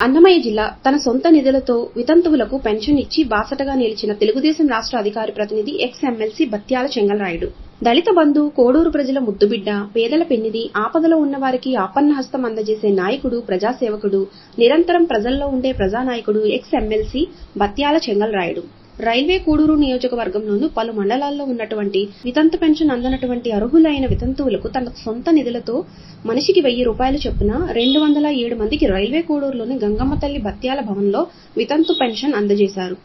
అన్నమయ్య జిల్లా తన సొంత నిధులతో వితంతువులకు పెన్షన్ ఇచ్చి బాసటగా నిలిచిన తెలుగుదేశం రాష్ట్ర అధికార ప్రతినిధి ఎక్స్ ఎమ్మెల్సీ బత్యాల చెంగలరాయుడు. దళిత బంధు కోడూరు ప్రజల ముద్దుబిడ్డ పేదల పెన్నిది ఆపదలో ఉన్నవారికి ఆపన్నహస్తం అందజేసే నాయకుడు ప్రజాసేవకుడు నిరంతరం ప్రజల్లో ఉండే ప్రజానాయకుడు ex MLC Batyala Chengalarayudu. Railway Koduru నియోజకవర్గంలోను పలు మండలాల్లో ఉన్నటువంటి వితంతు పెన్షన్ అందనటువంటి అర్హులైన వితంతువులకు తన సొంత నిధులతో మనిషికి వెయ్యి రూపాయలు చొప్పున రెండు వందల ఏడు మందికి రైల్వే కూడూరులోని గంగమ్మ తల్లి బత్యాల భవన్లో వితంతు పెన్షన్ అందజేశారు.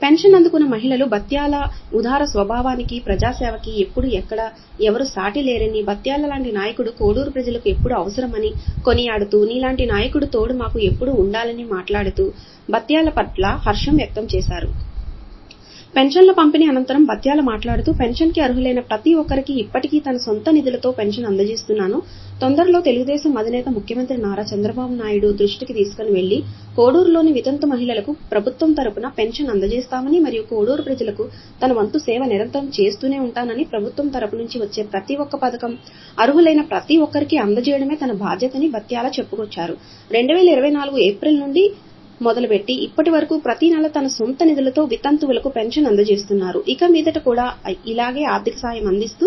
పెన్షన్ అందుకున్న మహిళలు బత్యాల ఉదార స్వభావానికి ప్రజాసేవకి ఎప్పుడు ఎక్కడ ఎవరు సాటి లేరని బత్యాల లాంటి నాయకుడు కోడూరు ప్రజలకు ఎప్పుడు అవసరమని కొనియాడుతూ నీలాంటి నాయకుడు తోడు మాకు ఎప్పుడు ఉండాలని మాట్లాడుతూ బత్యాల పట్ల హర్షం వ్యక్తం చేశారు. పెన్షన్ల పంపిణీ అనంతరం బత్యాల మాట్లాడుతూ పెన్షన్కి అర్హులైన ప్రతి ఒక్కరికి ఇప్పటికీ తన సొంత నిధులతో పెన్షన్ అందజేస్తున్నాను. తొందరలో తెలుగుదేశం అధినేత ముఖ్యమంత్రి నారా చంద్రబాబు నాయుడు దృష్టికి తీసుకుని వెళ్ళి కోడూరులోని వితంత మహిళలకు ప్రభుత్వం తరపున పెన్షన్ అందజేస్తామని మరియు కోడూరు ప్రజలకు తన వంతు సేవ నిరంతరం చేస్తూనే ఉంటానని ప్రభుత్వం తరపు నుంచి వచ్చే ప్రతి ఒక్క పథకం అర్హులైన ప్రతి ఒక్కరికి అందజేయడమే తన బాధ్యతని బత్యాల చెప్పుకొచ్చారు. రెండు వేల ఇరవై నాలుగు ఏప్రిల్ నుండి మొదలుపెట్టి ఇప్పటి వరకు ప్రతి నెల తన సొంత నిధులతో వితంతువులకు పెన్షన్ అందజేస్తున్నారు. ఇక మీదట కూడా ఇలాగే ఆర్థిక సాయం అందిస్తూ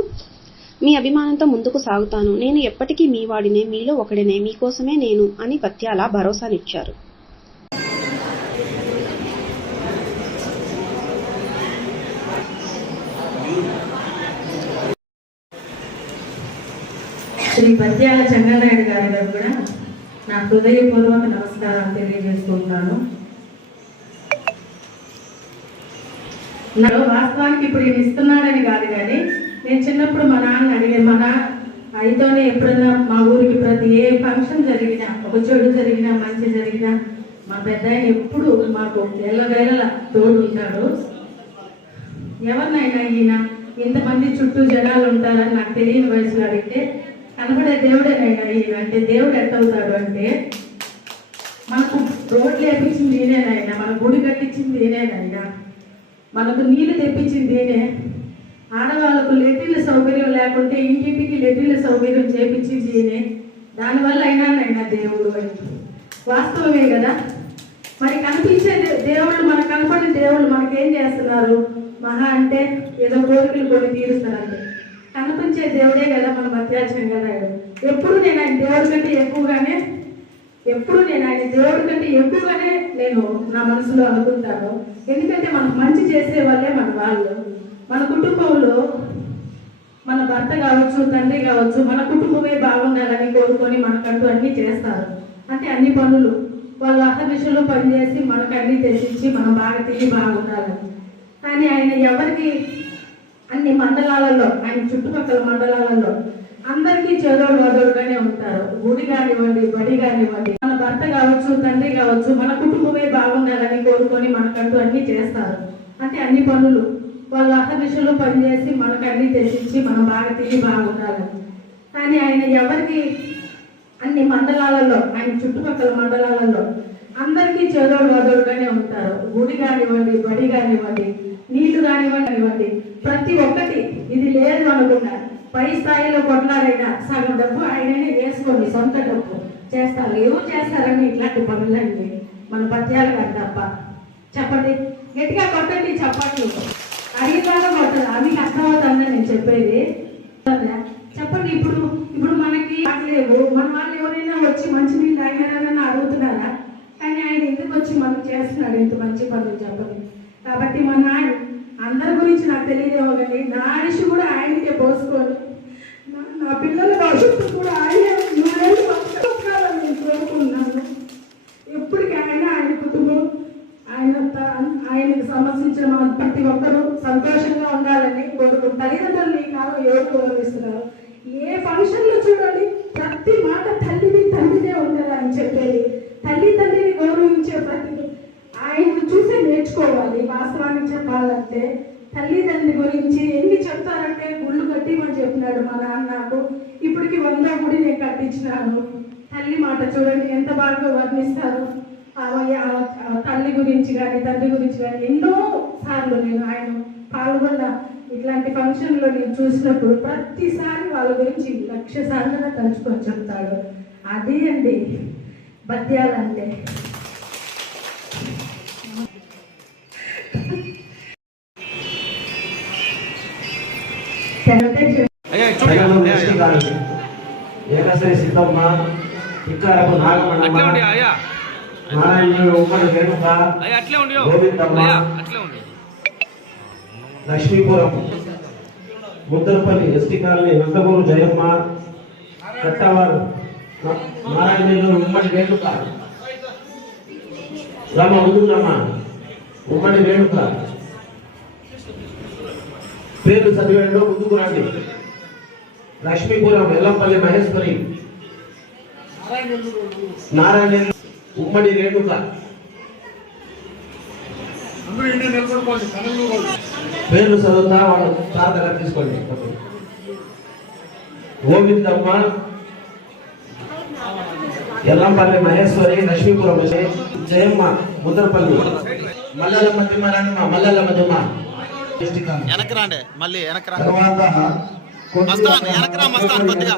మీ అభిమానంతో ముందుకు సాగుతాను. నేను ఎప్పటికీ మీ వాడినే మీలో ఒకడినే మీకోసమే నేను అని పత్యాల భరోసానిచ్చారు. శ్రీ పత్యాల చెంగనాయుడు గారి గారు కూడా నా హృదయపూర్వక నమస్కారాలు తెలియజేసుకుంటున్నాను. నాకు వాస్తవానికి ఇప్పుడు ఈయన ఇస్తున్నాడని కాదు కానీ నేను చిన్నప్పుడు మా నాన్న అడిగే మా నాన్న అయితోనే ఎప్పుడన్నా మా ఊరికి ప్రతి ఏ ఫంక్షన్ జరిగినా ఒక చెడు జరిగినా మంచి జరిగినా మా పెద్ద ఆయన ఎప్పుడు మాకు ఎల్లవేళ తోడు ఉంటాడు. ఎవరినైనా ఈయన ఇంతమంది చుట్టూ జనాలు ఉంటారని నాకు తెలియని వయసులో అడిగితే కనబడే దేవుడేనైనా ఈయన అంటే దేవుడు ఎంత అవుతాడు అంటే మనకు రోడ్లు వేపించింది ఈయనేనైనా మన గుడి కట్టించింది ఈయనేనైనా మనకు నీళ్ళు తెప్పించింది ఈయనే ఆడవాళ్ళకు లెట్రిన్ల సౌకర్యం లేకుంటే ఇంటింటికి లెట్రిన్ల సౌకర్యం చేపించింది ఈయనే దానివల్ల అయినానైనా దేవుడు అని. వాస్తవమే కదా? మరి కనిపించే దేవుళ్ళు మనకు కనపడిన దేవుళ్ళు మనకేం చేస్తున్నారు? మహా అంటే ఏదో కోరికలు కొన్ని తీరుస్తారంటే కనిపించే దేవుడే కదా మన అత్యాచారం కదా ఎప్పుడు నేను ఆయన దేవుడి కంటే ఎక్కువగానే ఎప్పుడు నేను ఆయన దేవుడి కంటే ఎక్కువగానే నేను నా మనసులో అనుకుంటాను. ఎందుకంటే మనకు మంచి చేసే వాళ్ళే మన వాళ్ళు. మన కుటుంబంలో మన భర్త కావచ్చు తండ్రి కావచ్చు మన కుటుంబమే బాగుండాలని కోరుకొని మనకంటూ అన్ని చేస్తారు. అంటే అన్ని పనులు. వాళ్ళు అహర్నిశలు పనిచేసి మనకు అన్నీ తెచ్చిచ్చి మనం బాగా తిని బాగుండాలని. కానీ ఆయన ఎవరికి అన్ని మండలాలలో ఆయన చుట్టుపక్కల మండలాలలో అందరికీ చెదోడు వదోడుగానే ఉంటారు. గుడి కానివ్వండి బడి కానివ్వండి మన భర్త కావచ్చు తండ్రి కావచ్చు మన కుటుంబమే బాగుండాలని కోరుకొని మనకంటూ అన్ని చేస్తారు. అంటే అన్ని పనులు వాళ్ళు అహర్నిశలు పనిచేసి మనకు అన్ని తెచ్చిచ్చి మనం బాగా తిని బాగుండాలని. కానీ ఆయన ఎవరికి అన్ని మండలాలలో ఆయన చుట్టుపక్కల మండలాలలో అందరికీ చెదోడు వదోడుగానే ఉంటారు. గుడి కానివ్వండి బడి కానివ్వండి నీళ్ళు కానివ్వండి కానివ్వండి ప్రతి ఒక్కటి ఇది లేదు అనుకున్నా. పై స్థాయిలో కొట్లాడైనా సగం డబ్బు ఆయననే వేసుకోండి సొంత డబ్బు చేస్తారు. ఏమో చేస్తారని ఇట్లాంటి పనులండి మన పద్యాలు కాదు తప్ప. చెప్పండి. గట్టిగా కొట్టండి చప్పట్లు. అడిగినాక కొట్టదు అవి అర్థమవుతుందని నేను చెప్పేది. చెప్పండి ఇప్పుడు. ఇప్పుడు మనకి లేవు. మన వాళ్ళు ఎవరైనా వచ్చి మంచి నీళ్ళు తాగినారని అడుగుతున్నారా? కానీ ఆయన ఎందుకు వచ్చి మనకు చేస్తున్నాడు ఇంత మంచి పనులు చెప్పండి? కాబట్టి మన ఆయన అందరి గురించి నాకు తెలియదేమో కానీ నా ఆయుష్ కూడా ఆయనకే పోసుకొని నా- పిల్లల భవిష్యత్తు కూడా ఆయన నూరేళ్ళు బతకాలని నేను కోరుకున్నాను ఎప్పటికీ ఆయన ఆయన కుటుంబం ఆయన ఆయనకు సంబంధించిన మన ప్రతి ఒక్కరూ సంతోషంగా ఉండాలని కోరుకుంటారు తల్లిదండ్రులు ఈ కాలం ఎవరు గౌరవిస్తున్నారు? ఏ ఫంక్షన్లో చూడండి ప్రతి మాట తల్లిని తండ్రినే ఉండదు అని చెప్పేది. తల్లి తండ్రిని గౌరవించే ప్రతి ఆయన చూసే నేర్చుకోవాలి. వాస్తవానికి చెప్పాలంటే తల్లిదండ్రి గురించి ఎన్ని చెప్తారంటే గుళ్ళు కట్టిమని చెప్పినాడు మా నాన్న నాకు. ఇప్పటికి వంద గుడి నేను కట్టించినాను. తల్లి మాట చూడండి ఎంత బాగా వర్ణిస్తారు. తల్లి గురించి కానీ తండ్రి గురించి కానీ ఎన్నో సార్లు నేను ఆయన పాల్గొన్న ఇట్లాంటి ఫంక్షన్లో నేను చూసినప్పుడు ప్రతిసారి వాళ్ళ గురించి లక్ష సార్లు తలుచుకొని చెప్తాడు. అదే అండి బద్యాలంటే. ఏకశ్రీ సిద్ధమ్మ ఇక్కారపు నాగమణమ్మ నారాయణుడు ఉమ్మడి గోవిందమ్మ. లక్ష్మీపురం ముద్దరపల్లి ఎస్టీ కాలనీ నందమూరు జయమ్మ కట్టవారు నారాయణ నారాయణుడు ఉమ్మడి వేణుక రమ్మ ముందుకు రమ్మ ఉమ్మడి వేణుక పేర్లు చదివాడు ముందుకు రండి. లక్ష్మీపురం వెల్లంపల్లి మహేశ్వరి. నారాయణ ఉమ్మడి రేణుక. పేర్లు చదువుతా వాళ్ళ సార్ దగ్గర తీసుకోండి. గోవిందమ్మ. ఎల్లంపల్లి మహేశ్వరి లక్ష్మీపురం జయమ్మ ముద్రపల్లి. మల్లెలమ్మ తిమ్మారాణిమ్మ మల్లెలమ్మ తిమ్మ వెనక్కి రాండి. మళ్ళీ వెనక్కి రా. తర్వాత మస్తాన్ వెనక్కి రా మస్తాన్ కొద్దిగా.